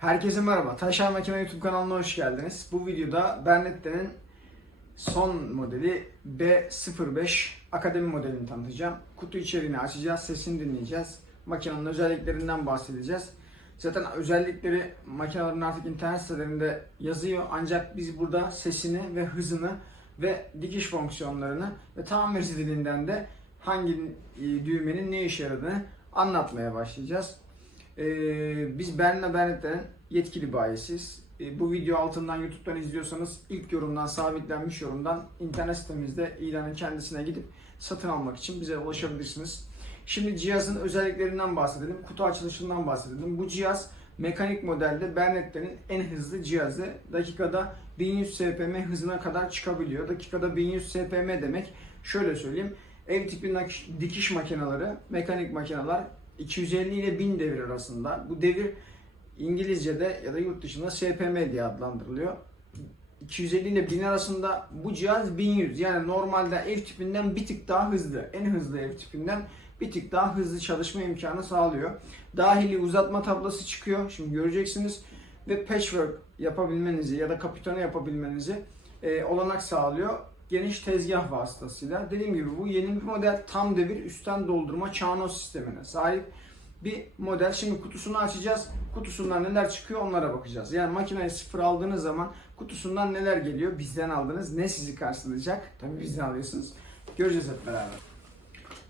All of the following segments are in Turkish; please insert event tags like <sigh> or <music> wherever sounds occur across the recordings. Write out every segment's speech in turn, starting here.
Herkese merhaba. Taşer Makine YouTube kanalına hoş geldiniz. Bu videoda Bernette'nin son modeli B05 Akademi modelini tanıtacağım. Kutu içeriğini açacağız, sesini dinleyeceğiz. Makinenin özelliklerinden bahsedeceğiz. Zaten özellikleri makinelerin artık internet sitelerinde yazıyor. Ancak biz burada sesini ve hızını ve dikiş fonksiyonlarını ve tamirci dilinden de hangi e, düğmenin ne işe yaradığını anlatmaya başlayacağız. Ee, biz Berna Bernet'ten yetkili bayisiz. Ee, bu video altından YouTube'dan izliyorsanız ilk yorumdan sabitlenmiş yorumdan internet sitemizde ilanın kendisine gidip satın almak için bize ulaşabilirsiniz. Şimdi cihazın özelliklerinden bahsedelim. Kutu açılışından bahsedelim. Bu cihaz mekanik modelde Bernette'nin en hızlı cihazı. Dakikada 1100 SPM hızına kadar çıkabiliyor. Dakikada 1100 SPM demek şöyle söyleyeyim. Ev tipi dikiş makineleri, mekanik makineler 250 ile 1000 devir arasında. Bu devir İngilizce'de ya da yurt dışında SPM diye adlandırılıyor. 250 ile 1000 arasında bu cihaz 1100. Yani normalde ev tipinden bir tık daha hızlı. En hızlı ev tipinden bir tık daha hızlı çalışma imkanı sağlıyor. Dahili uzatma tablası çıkıyor. Şimdi göreceksiniz. Ve patchwork yapabilmenizi ya da kapitone yapabilmenizi e, olanak sağlıyor. Geniş tezgah vasıtasıyla. Dediğim gibi bu yeni bir model tam devir üstten doldurma çağnoz sistemine sahip bir model. Şimdi kutusunu açacağız. Kutusundan neler çıkıyor onlara bakacağız. Yani makineyi sıfır aldığınız zaman kutusundan neler geliyor? Bizden aldınız. Ne sizi karşılayacak? Tabii bizden alıyorsunuz. Göreceğiz hep beraber.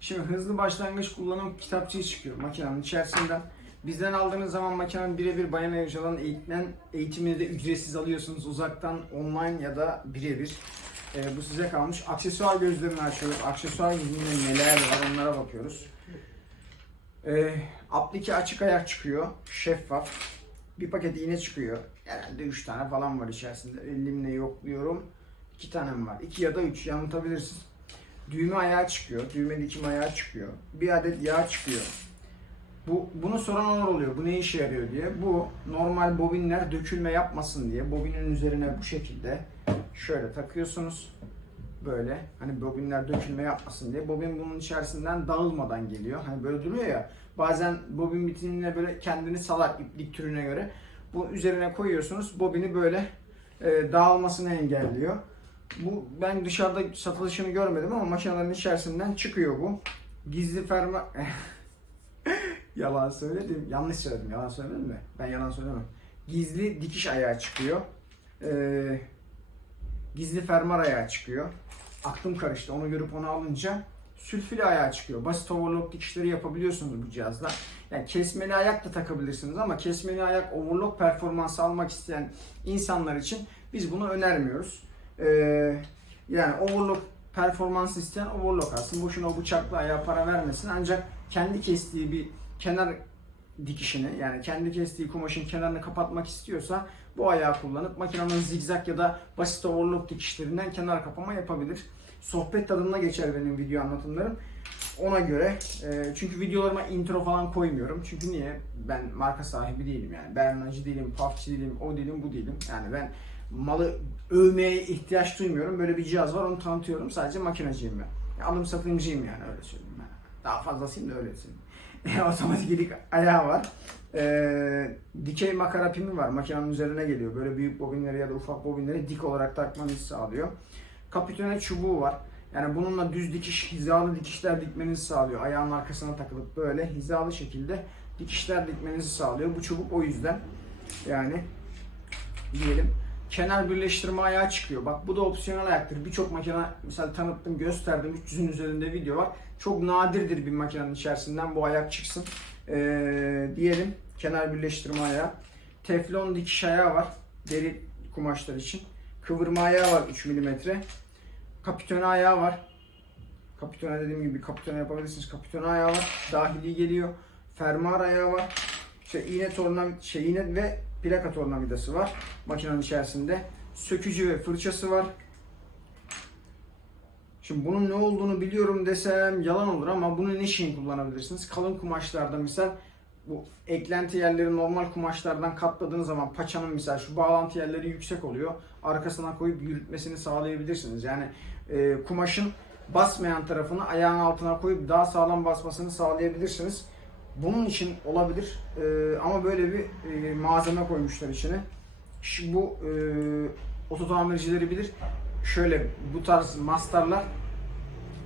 Şimdi hızlı başlangıç kullanım kitapçığı çıkıyor makinenin içerisinden. Bizden aldığınız zaman makinenin birebir bayan oyuncuların eğitilen eğitimini de ücretsiz alıyorsunuz uzaktan online ya da birebir. Ee, bu size kalmış. Aksesuar gözlerini açıyoruz. Aksesuar gözlerinde neler var onlara bakıyoruz. Ee, aplike açık ayak çıkıyor. Şeffaf. Bir paket iğne çıkıyor. Herhalde 3 tane falan var içerisinde. Elimle yokluyorum. 2 tane var? 2 ya da 3 yanıltabilirsiniz. Düğme ayağı çıkıyor. Düğme dikim ayağı çıkıyor. Bir adet yağ çıkıyor. Bu bunu soran olur oluyor. Bu ne işe yarıyor diye. Bu normal bobinler dökülme yapmasın diye bobinin üzerine bu şekilde şöyle takıyorsunuz. Böyle hani bobinler dökülme yapmasın diye. Bobin bunun içerisinden dağılmadan geliyor. Hani böyle duruyor ya. Bazen bobin bitimine böyle kendini salar iplik türüne göre. Bu üzerine koyuyorsunuz. Bobini böyle e, dağılmasını engelliyor. Bu ben dışarıda satılışını görmedim ama makinelerin içerisinden çıkıyor bu. Gizli ferma <laughs> yalan söyledim. Yanlış söyledim. Yalan söylemedim mi? Ben yalan söylemem. Gizli dikiş ayağı çıkıyor. Ee, gizli fermuar ayağı çıkıyor. Aklım karıştı. Onu görüp onu alınca sülfülü ayağı çıkıyor. Basit overlock dikişleri yapabiliyorsunuz bu cihazla. Yani kesmeli ayak da takabilirsiniz ama kesmeli ayak overlock performansı almak isteyen insanlar için biz bunu önermiyoruz. Ee, yani overlock performans isteyen overlock alsın. Boşuna o bıçaklı ayağa para vermesin. Ancak kendi kestiği bir kenar dikişini yani kendi kestiği kumaşın kenarını kapatmak istiyorsa bu ayağı kullanıp makinenin zigzag ya da basit overlock dikişlerinden kenar kapama yapabilir. Sohbet tadında geçer benim video anlatımlarım. Ona göre e, çünkü videolarıma intro falan koymuyorum. Çünkü niye? Ben marka sahibi değilim yani. Bernacı değilim, pafçı değilim, o değilim, bu değilim. Yani ben malı övmeye ihtiyaç duymuyorum. Böyle bir cihaz var onu tanıtıyorum. Sadece makinacıyım ben. Alım satımcıyım yani öyle söyleyeyim. Daha fazlasıyım da öyle söyleyeyim. <laughs> Otomatik ayağı var. Ee, dikey makara pimi var. Makinenin üzerine geliyor. Böyle büyük bobinleri ya da ufak bobinleri dik olarak takmanızı sağlıyor. Kapitone çubuğu var. Yani bununla düz dikiş, hizalı dikişler dikmenizi sağlıyor. Ayağın arkasına takılıp böyle hizalı şekilde dikişler dikmenizi sağlıyor. Bu çubuk o yüzden. Yani diyelim kenar birleştirme ayağı çıkıyor. Bak bu da opsiyonel ayaktır. Birçok makine mesela tanıttım, gösterdim. 300'ün üzerinde video var. Çok nadirdir bir makinenin içerisinden bu ayak çıksın. Ee, diyelim kenar birleştirme ayağı. Teflon dikiş ayağı var. Deri kumaşlar için. Kıvırma ayağı var 3 mm. Kapitone ayağı var. Kapitone dediğim gibi kapitone yapabilirsiniz. Kapitone ayağı var. Dahili geliyor. Fermuar ayağı var. İşte iğne tornavida, şey iğne ve plaka tornavidası var makinenin içerisinde. Sökücü ve fırçası var. Şimdi bunun ne olduğunu biliyorum desem yalan olur ama bunu ne için kullanabilirsiniz? Kalın kumaşlarda misal bu eklenti yerleri normal kumaşlardan katladığınız zaman paçanın misal şu bağlantı yerleri yüksek oluyor. Arkasına koyup yürütmesini sağlayabilirsiniz. Yani e, kumaşın basmayan tarafını ayağın altına koyup daha sağlam basmasını sağlayabilirsiniz. Bunun için olabilir Ee, ama böyle bir e, malzeme koymuşlar içine. Şu, bu e, oto bilir. Şöyle bu tarz mastarlar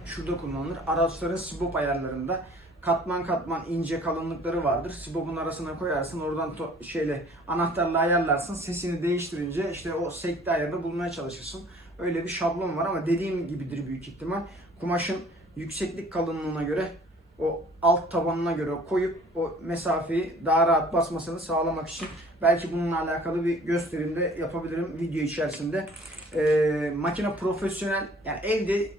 şurada kullanılır. Araçların sibop ayarlarında katman katman ince kalınlıkları vardır. Sibopun arasına koyarsın. Oradan şeyle anahtarla ayarlarsın. Sesini değiştirince işte o sekte ayarda bulmaya çalışırsın. Öyle bir şablon var ama dediğim gibidir büyük ihtimal. Kumaşın yükseklik kalınlığına göre o alt tabanına göre koyup o mesafeyi daha rahat basmasını sağlamak için belki bununla alakalı bir gösterim de yapabilirim video içerisinde. Ee, makine profesyonel yani evde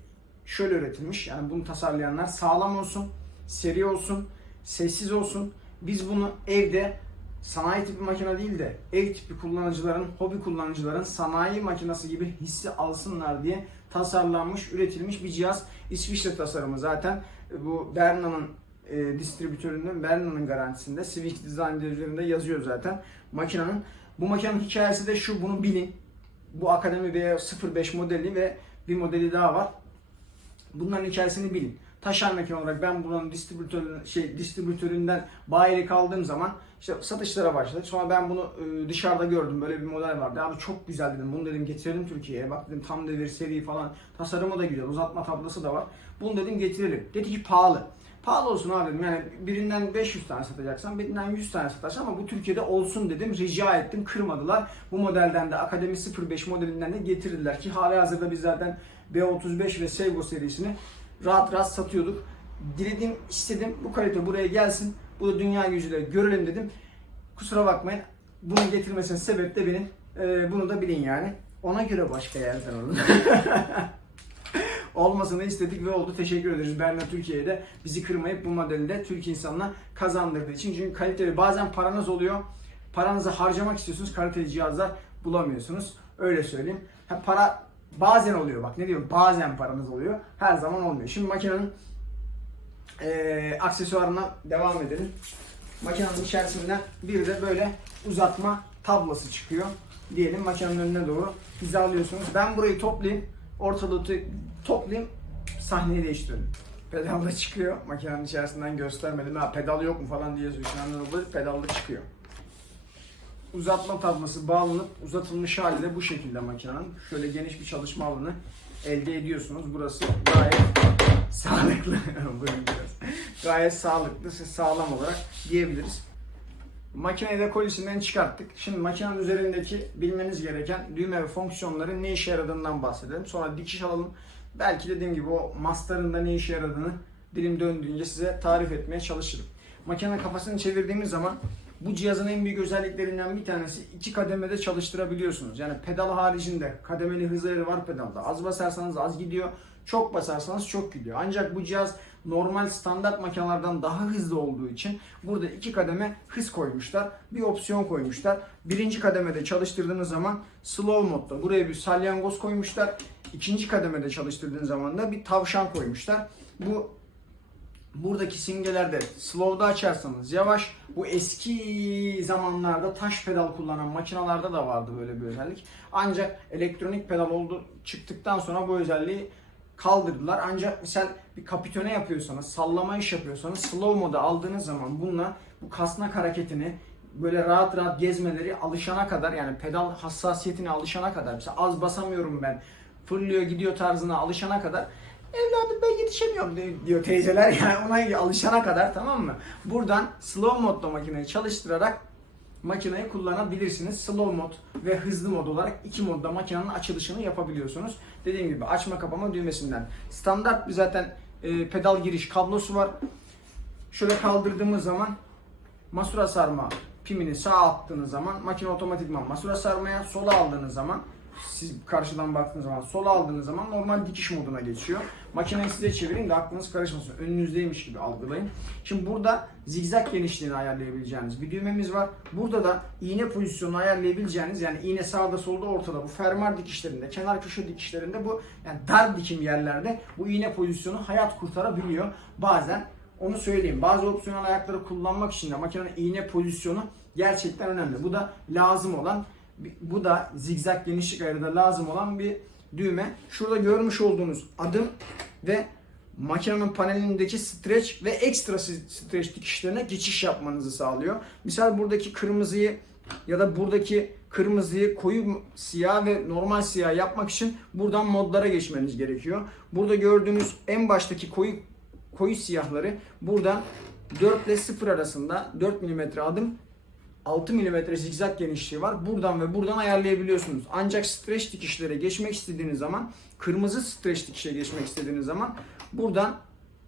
şöyle üretilmiş yani bunu tasarlayanlar sağlam olsun, seri olsun, sessiz olsun. Biz bunu evde sanayi tipi makine değil de ev tipi kullanıcıların, hobi kullanıcıların sanayi makinesi gibi hissi alsınlar diye tasarlanmış, üretilmiş bir cihaz. İsviçre tasarımı zaten bu Berna'nın e, distribütörünün Berna'nın garantisinde Switch Design üzerinde yazıyor zaten makinenin. Bu makinenin hikayesi de şu bunu bilin. Bu Akademi V05 modeli ve bir modeli daha var. Bunların hikayesini bilin. Taşer makine olarak ben buranın distribütörü, şey, distribütöründen bayilik aldığım zaman işte satışlara başladık. Sonra ben bunu e, dışarıda gördüm. Böyle bir model vardı. Abi çok güzel dedim. Bunu dedim getirelim Türkiye'ye. Bak dedim tam devir seri falan. Tasarımı da güzel. Uzatma tablosu da var. Bunu dedim getirelim. Dedi ki pahalı. Pahalı olsun abi dedim. Yani birinden 500 tane satacaksan birinden 100 tane satarsın ama bu Türkiye'de olsun dedim. Rica ettim. Kırmadılar. Bu modelden de Akademi 05 modelinden de getirdiler ki hali hazırda biz zaten B35 ve Seygo serisini rahat rahat satıyorduk. Diledim, istedim bu kalite buraya gelsin. Bu da dünya gücüyle görelim dedim. Kusura bakmayın. Bunu getirmesinin sebebi de benim. Ee, bunu da bilin yani. Ona göre başka yerden alın. <laughs> Olmasını istedik ve oldu. Teşekkür ederiz Berna Türkiye'de bizi kırmayıp bu modeli de Türk insanına kazandırdığı için. Çünkü kaliteli bazen paranız oluyor. Paranızı harcamak istiyorsunuz. Kaliteli cihazlar bulamıyorsunuz. Öyle söyleyeyim. Ha, para bazen oluyor bak ne diyorum bazen paranız oluyor. Her zaman olmuyor. Şimdi makinenin eee aksesuarına devam edelim. Makinenin içerisinden bir de böyle uzatma tablosu çıkıyor. Diyelim makinenin önüne doğru hizalıyorsunuz. Ben burayı toplayayım. Ortalığı to- toplayayım. Sahneyi değiştiriyorum. Pedal da çıkıyor. Makinenin içerisinden göstermedim. Ha pedal yok mu falan diye düşünenler olabilir. Pedal da çıkıyor. Uzatma tablosu bağlanıp uzatılmış hali de bu şekilde makinenin. Şöyle geniş bir çalışma alanı elde ediyorsunuz. Burası gayet sağlıklı. <laughs> Buyurun biraz. Gayet sağlıklı, sağlam olarak diyebiliriz. Makineyi de kolisinden çıkarttık. Şimdi makinenin üzerindeki bilmeniz gereken düğme ve fonksiyonların ne işe yaradığından bahsedelim. Sonra dikiş alalım. Belki dediğim gibi o mastarın da ne işe yaradığını dilim döndüğünce size tarif etmeye çalışırım. Makinenin kafasını çevirdiğimiz zaman bu cihazın en büyük özelliklerinden bir tanesi iki kademede çalıştırabiliyorsunuz. Yani pedal haricinde kademeli hız ayarı var pedalda. Az basarsanız az gidiyor, çok basarsanız çok gidiyor. Ancak bu cihaz normal standart makinelerden daha hızlı olduğu için burada iki kademe hız koymuşlar. Bir opsiyon koymuşlar. Birinci kademede çalıştırdığınız zaman slow modda buraya bir salyangoz koymuşlar. İkinci kademede çalıştırdığınız zaman da bir tavşan koymuşlar. Bu buradaki simgelerde slow'da açarsanız yavaş. Bu eski zamanlarda taş pedal kullanan makinalarda da vardı böyle bir özellik. Ancak elektronik pedal oldu çıktıktan sonra bu özelliği kaldırdılar. Ancak misal bir kapitone yapıyorsanız, sallama iş yapıyorsanız slow moda aldığınız zaman bununla bu kasnak hareketini böyle rahat rahat gezmeleri alışana kadar yani pedal hassasiyetine alışana kadar mesela az basamıyorum ben fırlıyor gidiyor tarzına alışana kadar evladım ben yetişemiyorum diyor teyzeler <laughs> yani ona alışana kadar tamam mı? Buradan slow modda makineyi çalıştırarak makineyi kullanabilirsiniz. Slow mod ve hızlı mod olarak iki modda makinenin açılışını yapabiliyorsunuz. Dediğim gibi açma kapama düğmesinden. Standart bir zaten e, pedal giriş kablosu var. Şöyle kaldırdığımız zaman masura sarma pimini sağa attığınız zaman makine otomatikman masura sarmaya sola aldığınız zaman siz karşıdan baktığınız zaman sola aldığınız zaman normal dikiş moduna geçiyor. Makineyi size çevirin de aklınız karışmasın. Önünüzdeymiş gibi algılayın. Şimdi burada zigzag genişliğini ayarlayabileceğiniz bir düğmemiz var. Burada da iğne pozisyonunu ayarlayabileceğiniz yani iğne sağda solda ortada bu fermuar dikişlerinde, kenar köşe dikişlerinde bu yani dar dikim yerlerde bu iğne pozisyonu hayat kurtarabiliyor. Bazen onu söyleyeyim. Bazı opsiyonel ayakları kullanmak için de makinenin iğne pozisyonu gerçekten önemli. Bu da lazım olan bu da zigzag genişlik ayarı da lazım olan bir düğme. Şurada görmüş olduğunuz adım ve makinenin panelindeki streç ve ekstra streç dikişlerine geçiş yapmanızı sağlıyor. Misal buradaki kırmızıyı ya da buradaki kırmızıyı koyu siyah ve normal siyah yapmak için buradan modlara geçmeniz gerekiyor. Burada gördüğünüz en baştaki koyu koyu siyahları buradan 4 ile 0 arasında 4 mm adım 6 mm zigzag genişliği var. Buradan ve buradan ayarlayabiliyorsunuz. Ancak streç dikişlere geçmek istediğiniz zaman, kırmızı streç dikişe geçmek istediğiniz zaman buradan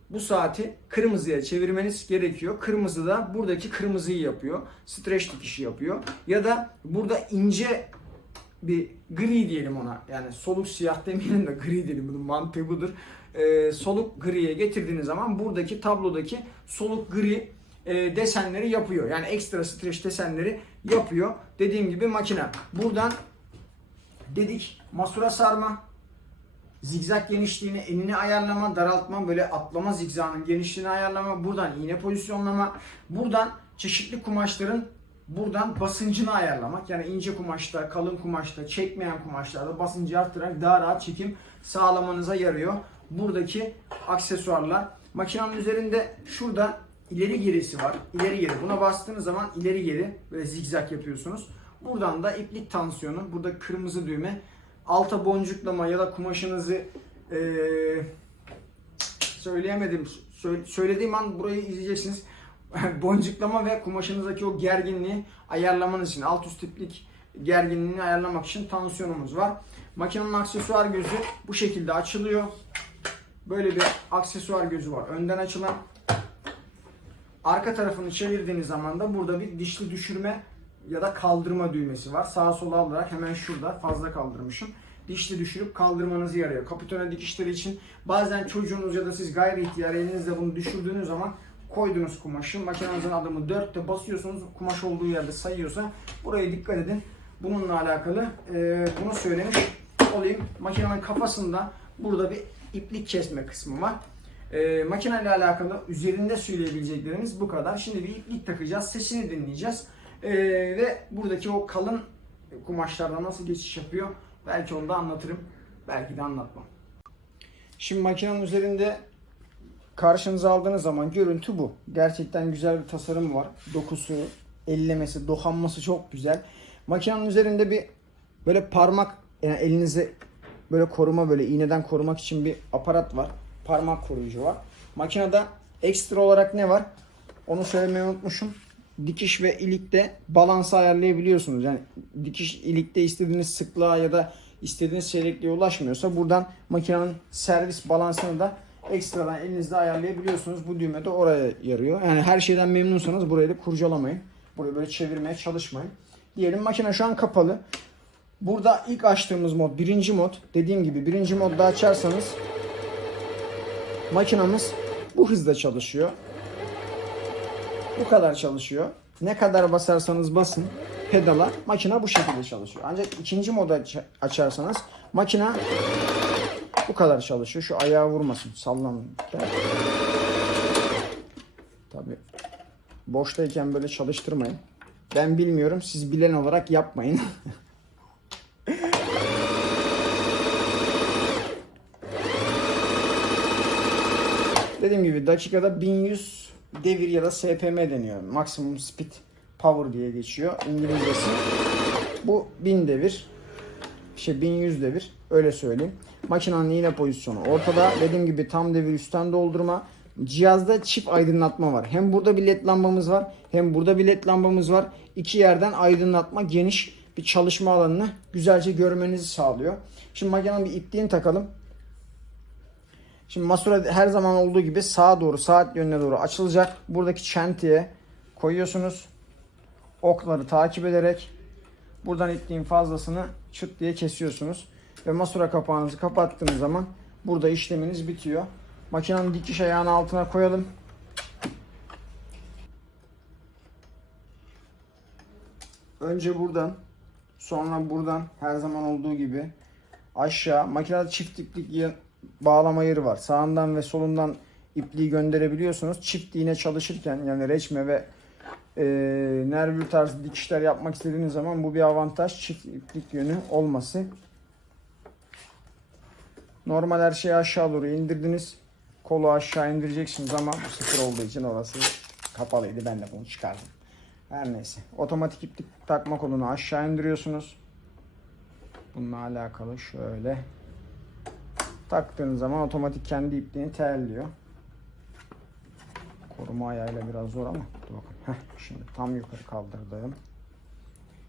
bu saati kırmızıya çevirmeniz gerekiyor. Kırmızı da buradaki kırmızıyı yapıyor. Streç dikişi yapıyor. Ya da burada ince bir gri diyelim ona. Yani soluk siyah demeyelim de gri diyelim. Bunun mantığı budur. Ee, soluk griye getirdiğiniz zaman buradaki tablodaki soluk gri e, desenleri yapıyor. Yani ekstra streç desenleri yapıyor. Dediğim gibi makine. Buradan dedik masura sarma, zigzag genişliğini, enini ayarlama, daraltma, böyle atlama zigzagının genişliğini ayarlama, buradan iğne pozisyonlama, buradan çeşitli kumaşların buradan basıncını ayarlamak. Yani ince kumaşta, kalın kumaşta, çekmeyen kumaşlarda basıncı arttırarak daha rahat çekim sağlamanıza yarıyor. Buradaki aksesuarlar. Makinenin üzerinde şurada ileri gerisi var. İleri geri. Buna bastığınız zaman ileri geri ve zigzag yapıyorsunuz. Buradan da iplik tansiyonu. Burada kırmızı düğme. Alta boncuklama ya da kumaşınızı eee söyleyemedim. Sö- söylediğim an burayı izleyeceksiniz. <laughs> boncuklama ve kumaşınızdaki o gerginliği ayarlamanız için alt üst iplik gerginliğini ayarlamak için tansiyonumuz var. Makinenin aksesuar gözü bu şekilde açılıyor. Böyle bir aksesuar gözü var. Önden açılan. Arka tarafını çevirdiğiniz zaman da burada bir dişli düşürme ya da kaldırma düğmesi var. Sağa sola alarak hemen şurada fazla kaldırmışım. Dişli düşürüp kaldırmanızı yarıyor. Kapitona dikişleri için bazen çocuğunuz ya da siz gayri ihtiyar elinizle bunu düşürdüğünüz zaman koydunuz kumaşı. Makinenizin adımı 4'te basıyorsunuz. Kumaş olduğu yerde sayıyorsa buraya dikkat edin. Bununla alakalı e, bunu söylemiş olayım. Makinenin kafasında burada bir iplik kesme kısmı var. E, makine ile alakalı üzerinde söyleyebileceklerimiz bu kadar. Şimdi bir iplik takacağız. Sesini dinleyeceğiz. E, ve buradaki o kalın kumaşlardan nasıl geçiş yapıyor belki onu da anlatırım. Belki de anlatmam. Şimdi makinenin üzerinde karşınıza aldığınız zaman görüntü bu. Gerçekten güzel bir tasarım var. Dokusu, ellemesi, dokanması çok güzel. Makinenin üzerinde bir böyle parmak yani elinizi böyle koruma böyle iğneden korumak için bir aparat var. Parmak koruyucu var. Makinede ekstra olarak ne var? Onu söylemeyi unutmuşum. Dikiş ve ilikte balansı ayarlayabiliyorsunuz. Yani dikiş ilikte istediğiniz sıklığa ya da istediğiniz çeyrekliğe ulaşmıyorsa buradan makinenin servis balansını da ekstradan elinizde ayarlayabiliyorsunuz. Bu düğme de oraya yarıyor. Yani her şeyden memnunsanız burayı da kurcalamayın. Burayı böyle çevirmeye çalışmayın. Diyelim makine şu an kapalı. Burada ilk açtığımız mod birinci mod. Dediğim gibi birinci modda açarsanız makinamız bu hızda çalışıyor. Bu kadar çalışıyor. Ne kadar basarsanız basın pedala makine bu şekilde çalışıyor. Ancak ikinci moda aç- açarsanız makine bu kadar çalışıyor. Şu ayağı vurmasın. Sallanın. Tabi boştayken böyle çalıştırmayın. Ben bilmiyorum. Siz bilen olarak yapmayın. <laughs> Dediğim gibi dakikada 1100 devir ya da SPM deniyor. Maximum Speed Power diye geçiyor İngilizcesi. Bu 1000 devir. Şey 1100 devir. Öyle söyleyeyim. Makinenin iğne pozisyonu ortada. Dediğim gibi tam devir üstten doldurma. Cihazda çift aydınlatma var. Hem burada bir led lambamız var. Hem burada bir led lambamız var. İki yerden aydınlatma geniş bir çalışma alanını güzelce görmenizi sağlıyor. Şimdi makinenin bir ipliğini takalım. Şimdi masura her zaman olduğu gibi sağa doğru saat yönüne doğru açılacak. Buradaki çentiye koyuyorsunuz. Okları takip ederek buradan ipliğin fazlasını çıt diye kesiyorsunuz. Ve masura kapağınızı kapattığınız zaman burada işleminiz bitiyor. Makinenin dikiş ayağını altına koyalım. Önce buradan sonra buradan her zaman olduğu gibi aşağı makinede çift iplik ye- bağlama yeri var. Sağından ve solundan ipliği gönderebiliyorsunuz. Çift iğne çalışırken yani reçme ve e, nervür tarzı dikişler yapmak istediğiniz zaman bu bir avantaj. Çift iplik yönü olması. Normal her şeyi aşağı doğru indirdiniz. kolu aşağı indireceksiniz ama bu sıfır olduğu için orası kapalıydı. Ben de bunu çıkardım. Her neyse. Otomatik iplik takma kolunu aşağı indiriyorsunuz. Bununla alakalı şöyle taktığınız zaman otomatik kendi ipliğini terliyor. Koruma ayağıyla biraz zor ama dur bakalım. Heh, şimdi tam yukarı kaldırdım.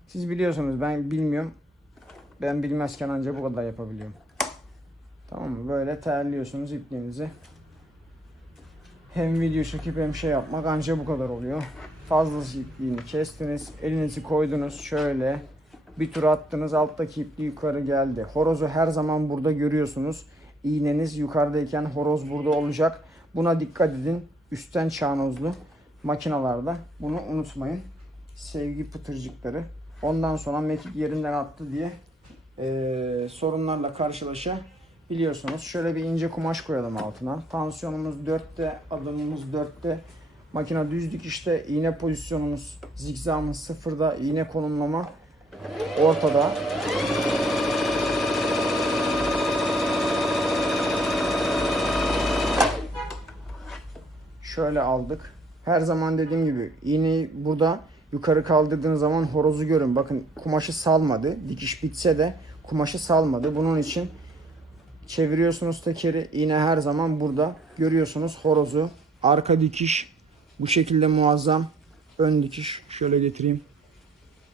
Siz biliyorsunuz ben bilmiyorum. Ben bilmezken ancak bu kadar yapabiliyorum. Tamam mı? Böyle terliyorsunuz ipliğinizi. Hem video çekip hem şey yapmak ancak bu kadar oluyor. Fazlası ipliğini kestiniz. Elinizi koydunuz şöyle. Bir tur attınız alttaki ipliği yukarı geldi. Horozu her zaman burada görüyorsunuz. İğneniz yukarıdayken horoz burada olacak. Buna dikkat edin. Üstten çanozlu makinalarda. Bunu unutmayın. Sevgi pıtırcıkları. Ondan sonra mekik yerinden attı diye eee, sorunlarla karşılaşabiliyorsunuz. Şöyle bir ince kumaş koyalım altına. Tansiyonumuz 4'te, adımımız 4'te. Makine düz dikişte, iğne pozisyonumuz, zigzagımız sıfırda, iğne konumlama ortada. Şöyle aldık. Her zaman dediğim gibi iğneyi burada yukarı kaldırdığınız zaman horozu görün. Bakın kumaşı salmadı. Dikiş bitse de kumaşı salmadı. Bunun için çeviriyorsunuz tekeri. İğne her zaman burada. Görüyorsunuz horozu. Arka dikiş bu şekilde muazzam. Ön dikiş şöyle getireyim.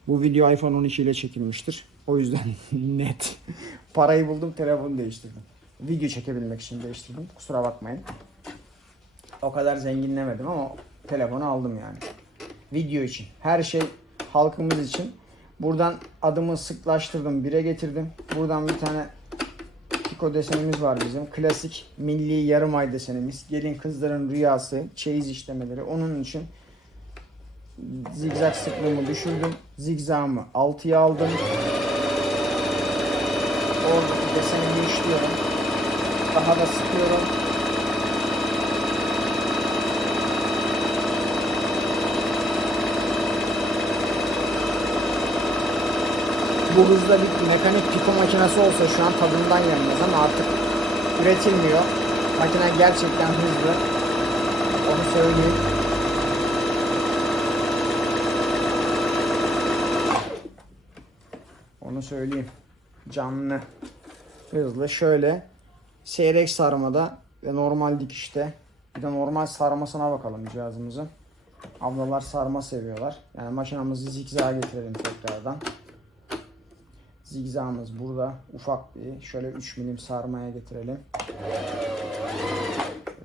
Bu video iPhone 12 ile çekilmiştir. O yüzden <laughs> net. Parayı buldum telefonu değiştirdim. Video çekebilmek için değiştirdim. Kusura bakmayın. O kadar zenginlemedim ama telefonu aldım yani. Video için. Her şey halkımız için. Buradan adımı sıklaştırdım. Bire getirdim. Buradan bir tane Piko desenimiz var bizim. Klasik milli yarım ay desenimiz. Gelin kızların rüyası, çeyiz işlemeleri. Onun için zigzag sıklığımı düşürdüm. Zigzagımı 6'ya aldım. Oradaki desenimi işliyorum. Daha da sıkıyorum. Bu hızda bir mekanik piko makinesi olsa şu an tadından yenmez ama artık üretilmiyor. Makine gerçekten hızlı. Onu söyleyeyim. Onu söyleyeyim. Canlı. Hızlı. Şöyle seyrek sarmada ve normal dikişte bir de normal sarmasına bakalım cihazımızın. Ablalar sarma seviyorlar. Yani makinamızı zigzağa getirelim tekrardan. Zigzagımız burada. Ufak bir şöyle 3 milim sarmaya getirelim.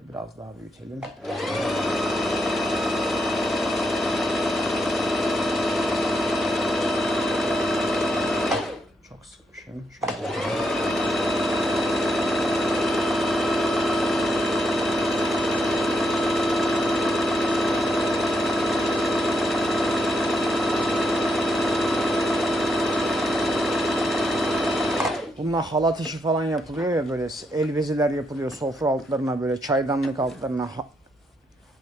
Biraz daha büyütelim. Çok sıkmışım. Şöyle. Bununla halat işi falan yapılıyor ya böyle el beziler yapılıyor sofra altlarına böyle çaydanlık altlarına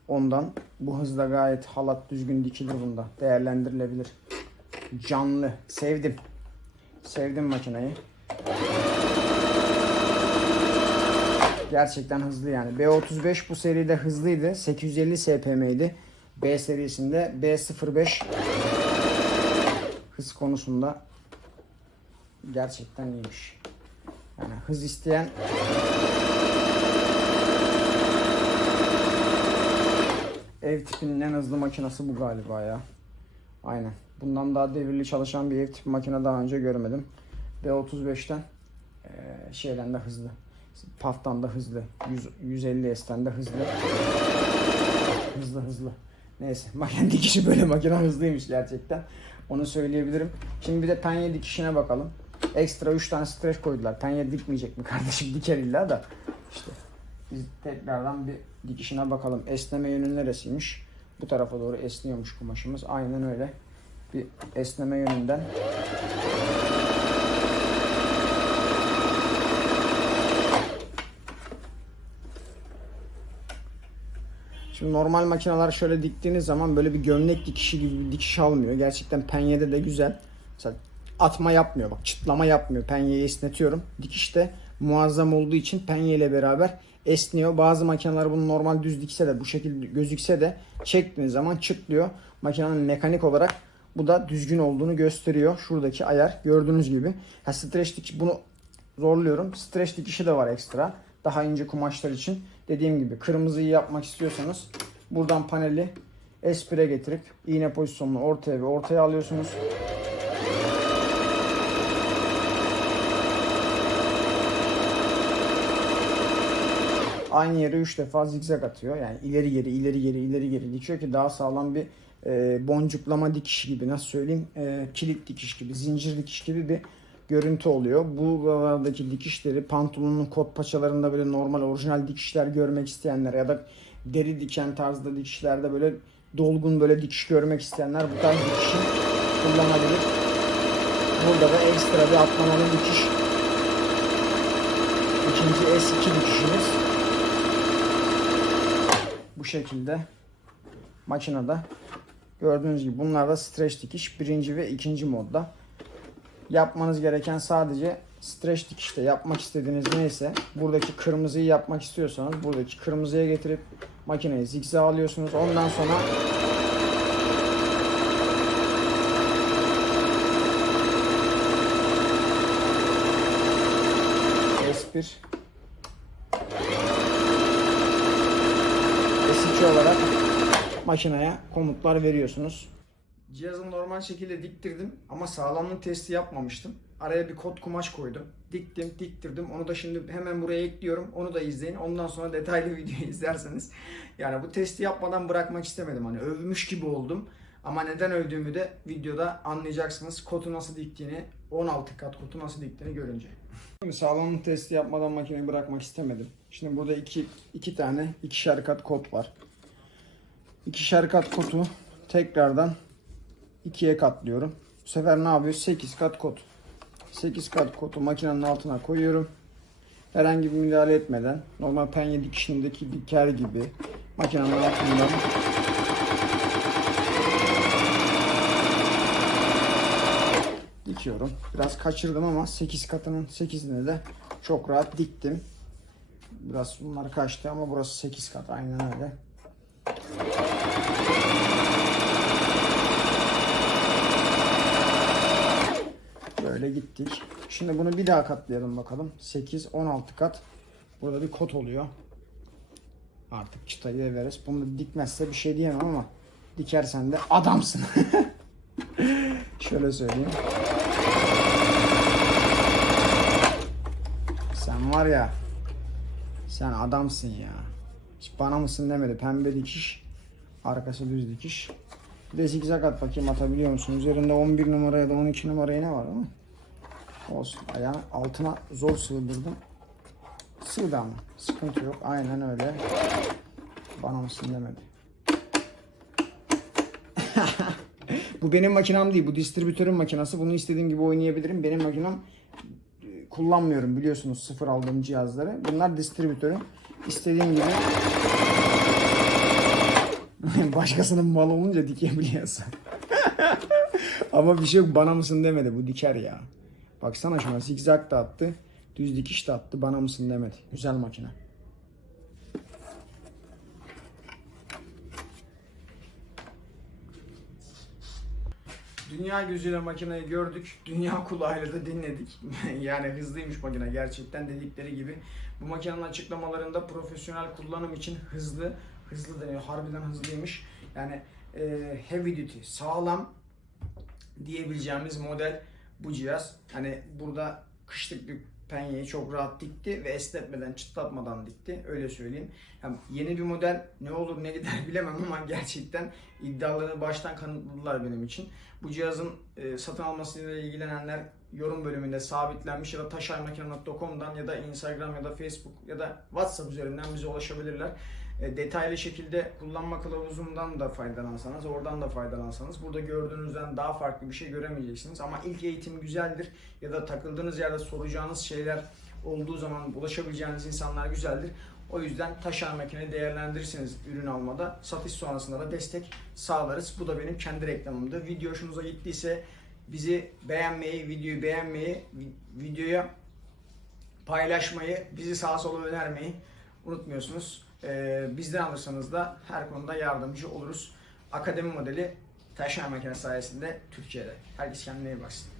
ondan bu hızda gayet halat düzgün dikilir bunda değerlendirilebilir. Canlı sevdim. Sevdim makineyi. Gerçekten hızlı yani. B35 bu seride hızlıydı. 850 SPM'ydi. B serisinde B05 hız konusunda gerçekten iyiymiş. Yani hız isteyen ev tipinin en hızlı makinesi bu galiba ya. Aynen. Bundan daha devirli çalışan bir ev tipi makine daha önce görmedim. B35'ten eee, şeyden de hızlı. PAF'tan da hızlı. 100, 150 S'ten de hızlı. Hızlı hızlı. Neyse <laughs> makine dikişi böyle makine hızlıymış gerçekten. Onu söyleyebilirim. Şimdi bir de penye dikişine bakalım. Ekstra 3 tane streç koydular. Penye dikmeyecek mi kardeşim? <laughs> Diker illa da. İşte biz tekrardan bir dikişine bakalım. Esneme yönü neresiymiş? Bu tarafa doğru esniyormuş kumaşımız. Aynen öyle. Bir esneme yönünden. Şimdi normal makineler şöyle diktiğiniz zaman böyle bir gömlek dikişi gibi bir dikiş almıyor. Gerçekten penyede de güzel. Mesela atma yapmıyor bak çıtlama yapmıyor. Penyeyi esnetiyorum. Dikişte muazzam olduğu için penye ile beraber esniyor. Bazı makineler bunu normal düz dikse de bu şekilde gözükse de çektiğiniz zaman çıtlıyor. Makinenin mekanik olarak bu da düzgün olduğunu gösteriyor. Şuradaki ayar gördüğünüz gibi. Ha streç dikiş bunu zorluyorum. Streç dikişi de var ekstra. Daha ince kumaşlar için. Dediğim gibi kırmızıyı yapmak istiyorsanız buradan paneli S1'e getirip iğne pozisyonunu ortaya ve ortaya alıyorsunuz. Aynı yere 3 defa zigzag atıyor. Yani ileri geri ileri geri ileri geri dikiyor ki daha sağlam bir e, boncuklama dikiş gibi nasıl söyleyeyim e, kilit dikiş gibi zincir dikiş gibi bir görüntü oluyor. Bu aradaki dikişleri pantolonun kot paçalarında böyle normal orijinal dikişler görmek isteyenler ya da deri diken tarzda dikişlerde böyle dolgun böyle dikiş görmek isteyenler bu tarz dikişi kullanabilir. Burada da ekstra bir atlamalı dikiş. İkinci S2 dikişimiz. Bu şekilde makinede gördüğünüz gibi bunlar da streç dikiş birinci ve ikinci modda. Yapmanız gereken sadece streç dikişte yapmak istediğiniz neyse buradaki kırmızıyı yapmak istiyorsanız buradaki kırmızıya getirip makineyi zigzag alıyorsunuz. Ondan sonra S1 S2 olarak makineye komutlar veriyorsunuz. Cihazı normal şekilde diktirdim ama sağlamlık testi yapmamıştım. Araya bir kot kumaş koydum. Diktim, diktirdim. Onu da şimdi hemen buraya ekliyorum. Onu da izleyin. Ondan sonra detaylı <laughs> videoyu izlerseniz. Yani bu testi yapmadan bırakmak istemedim. Hani övmüş gibi oldum. Ama neden övdüğümü de videoda anlayacaksınız. Kotu nasıl diktiğini, 16 kat kotu nasıl diktiğini görünce. Şimdi sağlamlık testi yapmadan makineyi bırakmak istemedim. Şimdi burada iki, iki tane ikişer kat kot var. İkişer kat kotu tekrardan ikiye katlıyorum. Bu sefer ne yapıyor? 8 kat kot. 8 kat kotu makinenin altına koyuyorum. Herhangi bir müdahale etmeden normal penye dikişindeki diker gibi makinenin altından dikiyorum. Biraz kaçırdım ama 8 katının 8'ine de çok rahat diktim. Biraz bunlar kaçtı ama burası 8 kat aynen öyle. Böyle gittik. Şimdi bunu bir daha katlayalım bakalım. 8, 16 kat. Burada bir kot oluyor. Artık çıtayı veririz. Bunu dikmezse bir şey diyemem ama dikersen de adamsın. <laughs> Şöyle söyleyeyim. Sen var ya sen adamsın ya. Hiç bana mısın demedi. Pembe dikiş. Arkası düz dikiş. Bir de zigzag at bakayım atabiliyor musun? Üzerinde 11 numara ya da 12 numara iğne var ama. Olsun. Ayağın altına zor sığdırdım. Sığdı ama. Sıkıntı yok. Aynen öyle. Bana mısın demedi. <laughs> bu benim makinam değil. Bu distribütörün makinası. Bunu istediğim gibi oynayabilirim. Benim makinam e, kullanmıyorum biliyorsunuz sıfır aldığım cihazları. Bunlar distribütörün. İstediğim gibi <laughs> başkasının malı olunca dikebiliyorsun. <laughs> Ama bir şey yok bana mısın demedi. Bu diker ya. Baksana şuna zigzag da attı. Düz dikiş de attı. Bana mısın demedi. Güzel makine. Dünya gözüyle makineyi gördük. Dünya kulağıyla da dinledik. <laughs> yani hızlıymış makine gerçekten dedikleri gibi. Bu makinenin açıklamalarında profesyonel kullanım için hızlı, hızlı deniyor. Harbiden hızlıymış. Yani e, heavy duty, sağlam diyebileceğimiz model bu cihaz. Hani burada kışlık bir penyeyi çok rahat dikti ve esnetmeden, çıtlatmadan dikti. Öyle söyleyeyim. Yani yeni bir model ne olur ne gider <laughs> bilemem ama gerçekten iddialarını baştan kanıtladılar benim için. Bu cihazın e, satın almasıyla ilgilenenler yorum bölümünde sabitlenmiş ya da taşaymakine.com'dan ya da Instagram ya da Facebook ya da WhatsApp üzerinden bize ulaşabilirler. E, detaylı şekilde kullanma kılavuzundan da faydalansanız, oradan da faydalansanız burada gördüğünüzden daha farklı bir şey göremeyeceksiniz. Ama ilk eğitim güzeldir ya da takıldığınız yerde soracağınız şeyler olduğu zaman ulaşabileceğiniz insanlar güzeldir. O yüzden taşar makine değerlendirirseniz ürün almada satış sonrasında da destek sağlarız. Bu da benim kendi reklamımdı. Video hoşunuza gittiyse bizi beğenmeyi, videoyu beğenmeyi, videoya paylaşmayı, bizi sağa sola önermeyi unutmuyorsunuz. Ee, bizden alırsanız da her konuda yardımcı oluruz. Akademi modeli taşıma makinesi sayesinde Türkiye'de. Herkes kendine iyi baksın.